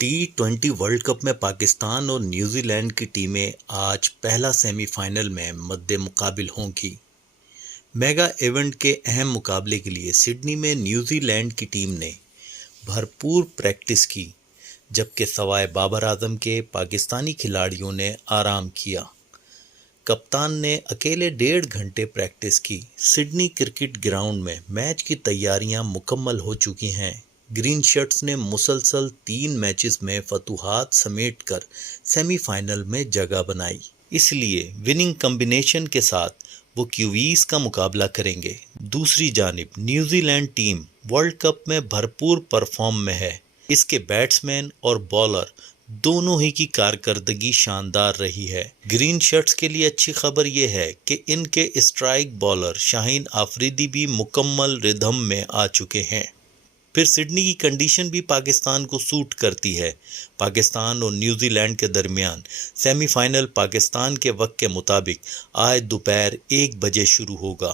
T20 world cup में पाकिस्तान और New Zealand की टीमें आज पहला सेमीफाइनल में मद्दे मुकाबिल होंगी। मेगा इवेंट के अहम मुकाबले के लिए सिडनी में न्यूजीलैंड की टीम ने भरपूर प्रैक्टिस की, जबकि सवाए बाबर आजम के पाकिस्तानी खिलाड़ियों ने आराम किया। कप्तान ने अकेले 1.5 घंटे प्रैक्टिस की। सिडनी क्रिकेट ग्राउंड में मैच की तैयारियां मुकम्मल हो चुकी हैं। ग्रीन शर्ट्स ने मुसलसल 3 मैचेस में फतूहात समेटकर सेमीफाइनल में जगह बनाई, इसलिए विनिंग कॉम्बिनेशन के साथ वो क्यूवीज का मुकाबला करेंगे। दूसरी जानिब न्यूजीलैंड टीम वर्ल्ड कप में भरपूर परफॉर्म में है। इसके बैट्समैन और बॉलर दोनों ही की कारकर्दगी शानदार रही है। ग्रीन शर्ट्स के लिए अच्छी खबर यह है कि इनके स्ट्राइक बॉलर शाहीन आफरीदी भी मुकम्मल रिदम में आ चुके हैं। फिर सिडनी की कंडीशन भी पाकिस्तान को सूट करती है। पाकिस्तान और न्यूजीलैंड के दरमियान सेमीफाइनल पाकिस्तान के वक्त के मुताबिक आज दोपहर 1 बजे शुरू होगा।